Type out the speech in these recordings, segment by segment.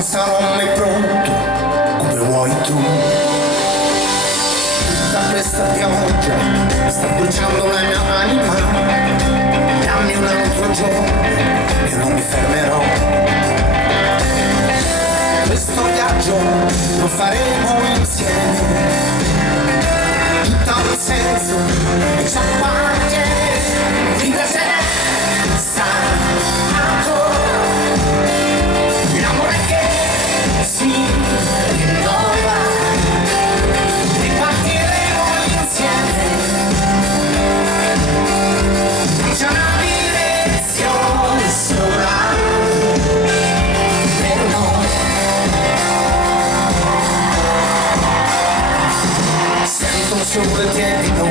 non sarò mai pronto come vuoi tu. Tutta questa pioggia sta bruciando la mia anima, dammi un altro giorno e non mi fermerò. Questo viaggio lo faremo insieme, tutto ha un senso e ci appartiene. Vita senza ancora, l'amore che si rinnova, ripartiremo insieme, non c'è una direzione sola per noi. Sento sopra il tiepido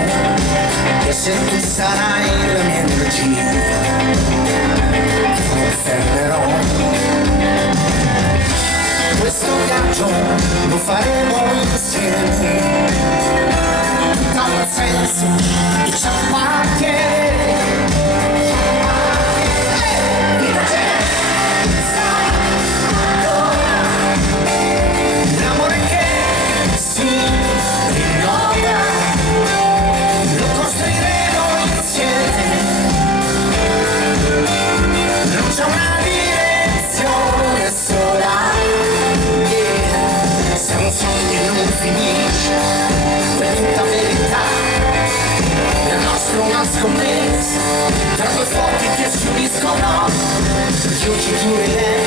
e se tu sarai la mia energia non mi fermerò. Questo viaggio lo faremo insieme, tutto ha un senso e ci appartiene. Vita senza ancora, l'amore che si rinnova, lo costruiremo insieme, non c'è una direzione sola, se un sogno non finisce, è tutta verità, la nostra è una scommessa, tra due fuochi che si uniscono, chiudi tu e lei.